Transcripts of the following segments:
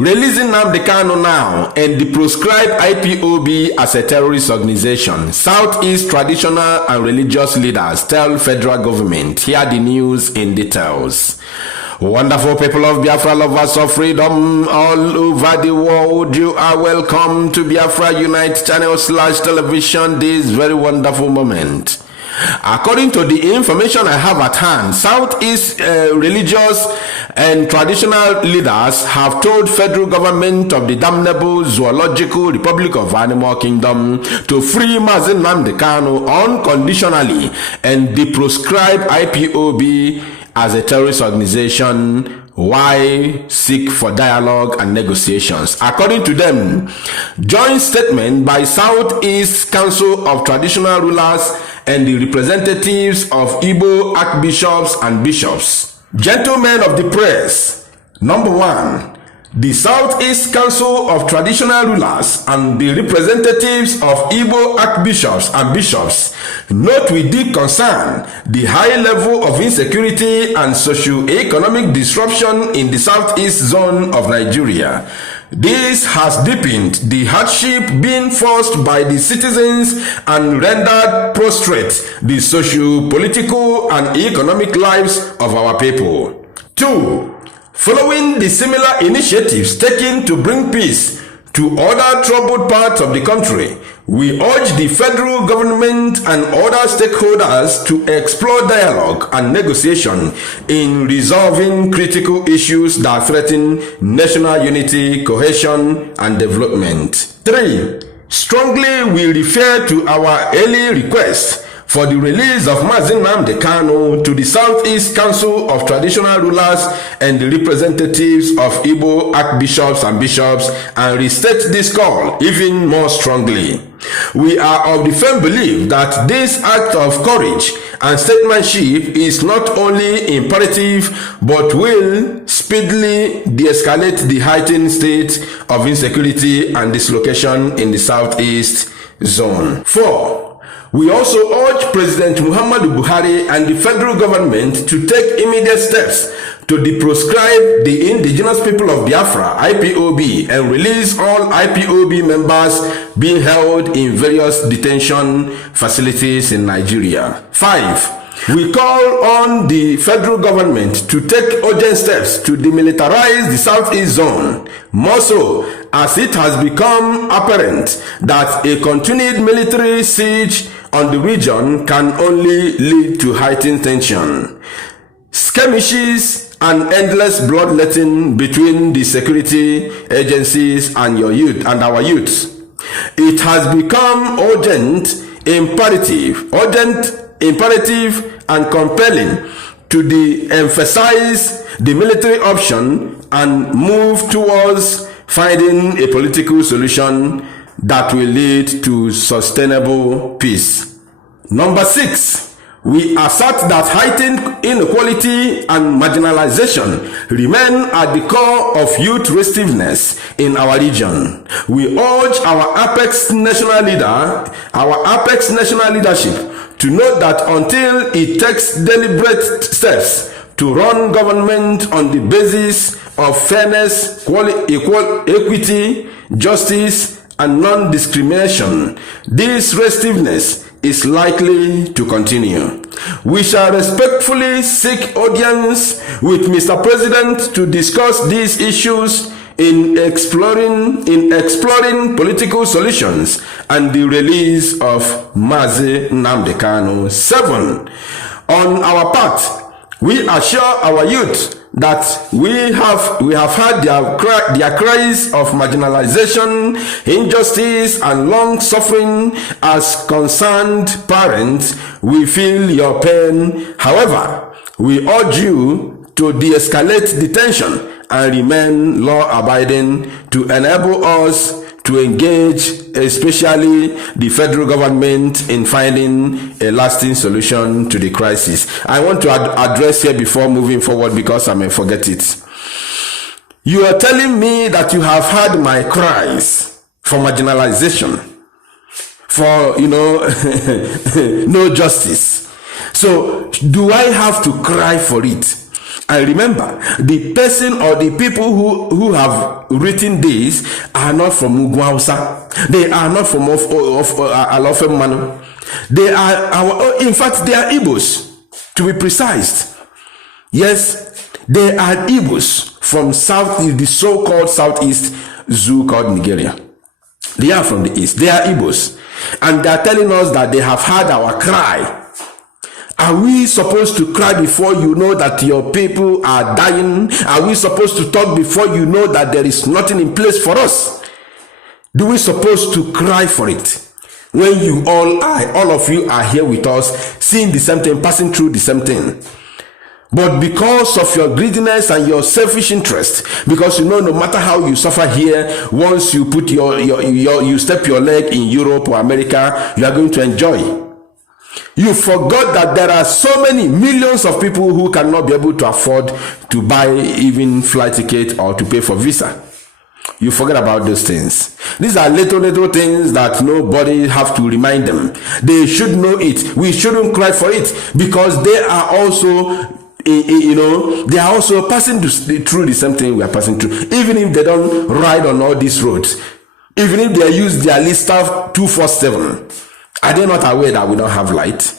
Releasing Nnamdi Kanu now and the proscribed IPOB as a terrorist organization. Southeast traditional and religious leaders tell federal government. Hear the news in details. Wonderful people of Biafra, lovers of freedom all over the world, you are welcome to Biafra Unite channel /television this very wonderful moment. According to the information I have at hand, Southeast religious and traditional leaders have told federal government of the damnable Zoological Republic of Animal Kingdom to free Mazi Nnamdi Kanu unconditionally and the proscribed IPOB as a terrorist organization. Why seek for dialogue and negotiations? According to them, joint statement by Southeast Council of Traditional Rulers and the representatives of Igbo archbishops and bishops. Gentlemen of the press, number one, the Southeast Council of Traditional Rulers and the representatives of Igbo archbishops and bishops note with deep concern the high level of insecurity and socio-economic disruption in the Southeast zone of Nigeria. This has deepened the hardship being forced by the citizens and rendered prostrate the socio-political and economic lives of our people. 2. Following the similar initiatives taken to bring peace to other troubled parts of the country, we urge the federal government and other stakeholders to explore dialogue and negotiation in resolving critical issues that threaten national unity, cohesion, and development. 3. Strongly we refer to our early request for the release of Mazi Nnamdi Kanu to the Southeast Council of Traditional Rulers and the representatives of Igbo archbishops and bishops, and restate this call even more strongly. We are of the firm belief that this act of courage and statesmanship is not only imperative but will speedily de-escalate the heightened state of insecurity and dislocation in the Southeast zone. 4. We also urge President Muhammadu Buhari and the federal government to take immediate steps to deproscribe the indigenous people of Biafra, IPOB, and release all IPOB members being held in various detention facilities in Nigeria. 5. We call on the federal government to take urgent steps to demilitarize the Southeast zone, more so as it has become apparent that a continued military siege on the region can only lead to heightened tension, skirmishes, and endless bloodletting between the security agencies and our youth. It has become urgent, imperative, and compelling to emphasize the military option and move towards finding a political solution that will lead to sustainable peace. Number 6, we assert that heightened inequality and marginalization remain at the core of youth restiveness in our region. We urge our apex national leadership to note that until it takes deliberate steps to run government on the basis of fairness, equity, justice, and non-discrimination, this restiveness is likely to continue. We shall respectfully seek audience with Mr. President to discuss these issues in exploring political solutions and the release of Mazi Nnamdi Kanu. 7. On our part, we assure our youth that we have heard their cries of marginalization, injustice, and long suffering. As concerned parents, we feel your pain. However, we urge you to de-escalate the tension and remain law-abiding to enable us to engage, especially the federal government, in finding a lasting solution to the crisis. I want to address here before moving forward because I may forget it. You are telling me that you have heard my cries for marginalization, for, no justice. So do I have to cry for it? And remember, the person or the people who have written this are not from Ugwausa. They are not from Alofem Manu. They are in fact, they are Igbos, to be precise. Yes, they are Igbos from the so-called Southeast Zoo called Nigeria. They are from the East. They are Igbos. And they are telling us that they have heard our cry. Are we supposed to cry before you know that your people are dying? Are we supposed to talk before you know that there is nothing in place for us? Do we supposed to cry for it? When all of you are here with us, seeing the same thing, passing through the same thing. But because of your greediness and your selfish interest, because you know no matter how you suffer here, once you put you step your leg in Europe or America, you are going to enjoy. You forgot that there are so many millions of people who cannot be able to afford to buy even flight ticket or to pay for visa. You forget about those things. These are little things that nobody have to remind them. They should know it. We shouldn't cry for it because they are also, they are also passing through the same thing we are passing through. Even if they don't ride on all these roads, even if they use their Lister 247, are they not aware that we don't have light?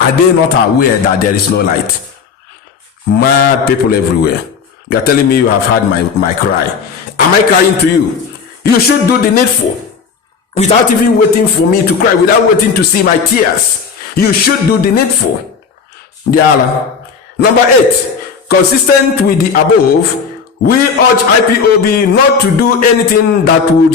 Are they not aware that there is no light? Mad people everywhere. You are telling me you have heard my cry. Am I crying to you? You should do the needful without even waiting for me to cry, without waiting to see my tears. You should do the needful. Diala. Number 8, consistent with the above, we urge IPOB not to do anything that would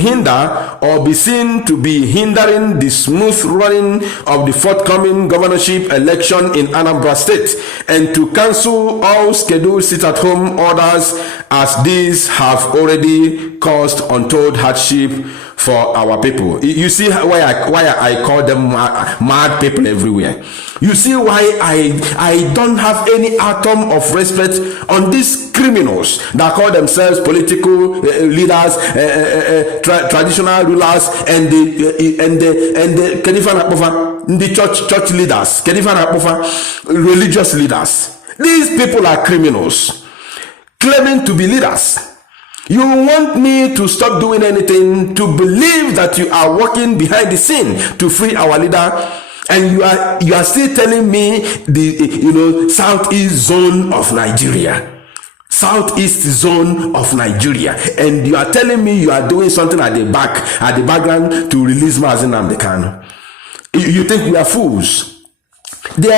hinder or be seen to be hindering the smooth running of the forthcoming governorship election in Anambra State, and to cancel all scheduled sit-at-home orders, as these have already caused untold hardship for our people. You see why I call them mad people everywhere. You see why I don't have any atom of respect on these criminals that call themselves political leaders, traditional rulers, and the church leaders, religious leaders. These people are criminals claiming to be leaders. You want me to stop doing anything to believe that you are working behind the scene to free our leader, and you are still telling me the southeast zone of Nigeria, southeast zone of Nigeria, and you are telling me you are doing something at the background to release Mazi Nnamdi Kanu. You think we are fools? They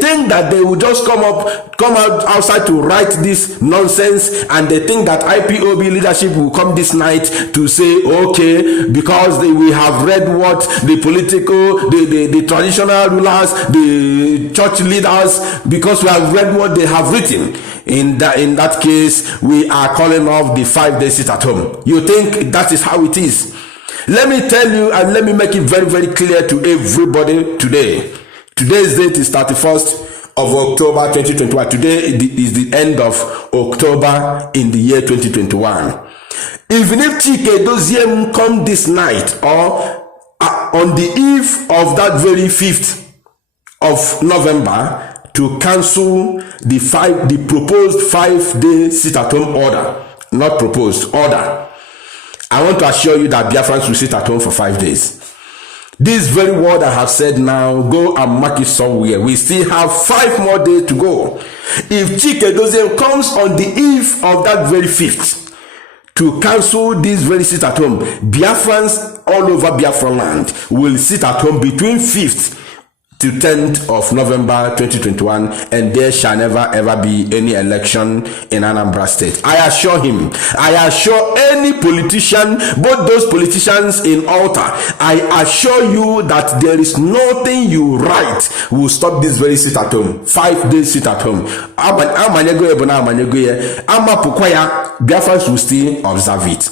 think that they will just come out outside to write this nonsense, and they think that IPOB leadership will come this night to say, okay, because we have read what the political, the traditional rulers, the church leaders, because we have read what they have written. In that case, we are calling off the 5-day sit at home. You think that is how it is? Let me tell you, and let me make it very, very clear to everybody today. Today's date is 31st of October 2021. Today is the end of October in the year 2021. Even if Chike Doziem come this night or on the eve of that very 5th of November to cancel the proposed 5-day sit-at-home order, not proposed, order, I want to assure you that Biafrans will sit at home for 5 days. This very word I have said now, go and mark it somewhere. We still have 5 more days to go. If Chike Doziem comes on the eve of that very 5th to cancel this very sit at home, Biafrans all over Biafra land will sit at home between 5th to 10th of November 2021, and there shall never ever be any election in Anambra State. I assure him, I assure any politician, both those politicians in Alta, I assure you that there is nothing you write will stop this very sit at home. 5 days sit at home. Biafrans will still observe it.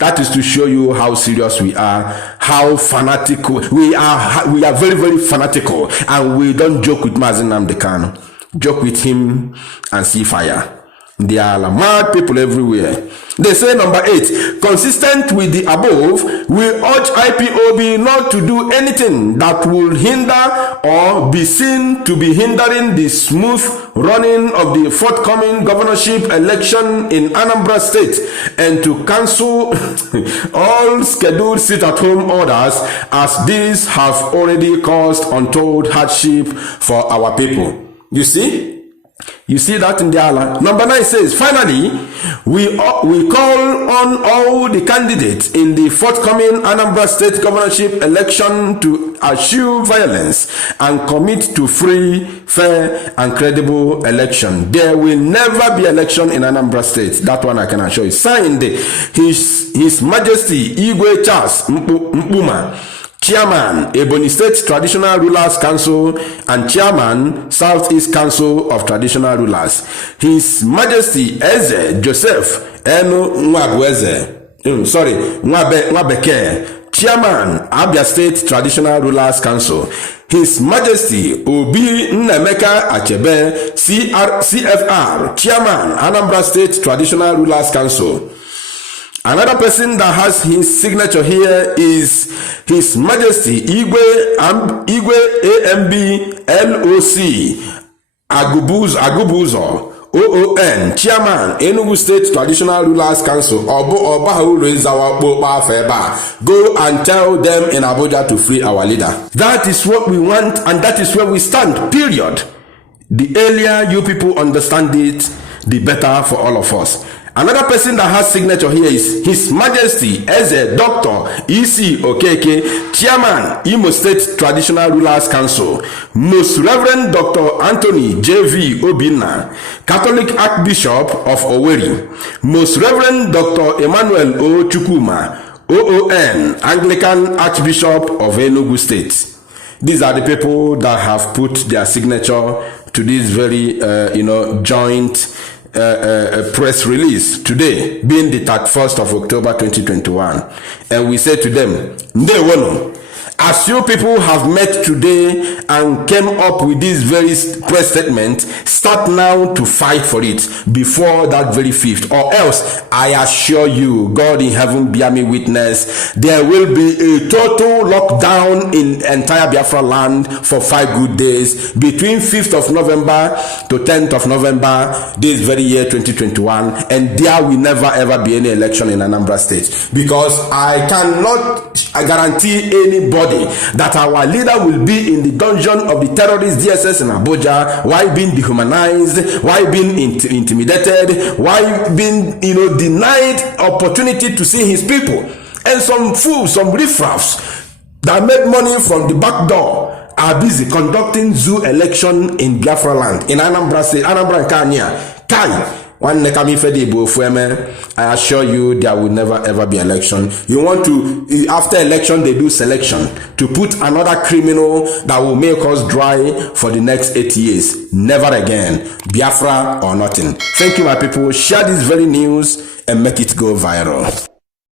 That is to show you how serious we are, how fanatical we are. We are very, very fanatical, and we don't joke with Mazi Nnamdi Kanu. Joke with him and see fire. There are mad people everywhere. They say number 8, consistent with the above, we urge IPOB not to do anything that will hinder or be seen to be hindering the smooth running of the forthcoming governorship election in Anambra State, and to cancel all scheduled sit-at-home orders, as these have already caused untold hardship for our people. You see? You see that in the Allah. Number 9 says, finally, we call on all the candidates in the forthcoming Anambra State governorship election to eschew violence and commit to free, fair, and credible election. There will never be election in Anambra State. That one I can assure you. Signed, His Majesty Igwe Charles Mpuma, Chairman, Ebonyi State Traditional Rulers Council, and Chairman, Southeast Council of Traditional Rulers. His Majesty Eze Joseph Enu Nwabeke, Chairman, Abia State Traditional Rulers Council. His Majesty Obi Nnemeka Achebe, CFR, Chairman, Anambra State Traditional Rulers Council. Another person that has his signature here is His Majesty Igwe AMB LOC Agubuzo OON, Chairman, Enugu State Traditional Rulers Council. Go and tell them in Abuja to free our leader. That is what we want, and that is where we stand, period. The earlier you people understand it, the better for all of us. Another person that has signature here is His Majesty Eze Dr. E.C. Okeke, Chairman, Imo State Traditional Rulers Council. Most Reverend Dr. Anthony J.V. Obinna, Catholic Archbishop of Owerri. Most Reverend Dr. Emmanuel O. Chukwuma, OON, Anglican Archbishop of Enugu State. These are the people that have put their signature to this very, joint press release today, being the 31st of October 2021. And we say to them, as you people have met today and came up with this very press statement, start now to fight for it before that very 5th, or else I assure you, God in heaven bear me witness, there will be a total lockdown in entire Biafra land for 5 good days between 5th of November to 10th of November this very year 2021, and there will never ever be any election in Anambra State, because I cannot guarantee anybody that our leader will be in the dungeon of the terrorist DSS in Abuja, while being dehumanized, while being intimidated, while being denied opportunity to see his people. And some fools, some riffraffs that make money from the back door are busy conducting zoo election in Biafra land, in Anambra State, Anambra and Kenya. I assure you there will never ever be election. You want to, after election they do selection to put another criminal that will make us dry for the next 8 years. Never again. Biafra or nothing. Thank you, my people. Share this very news and make it go viral.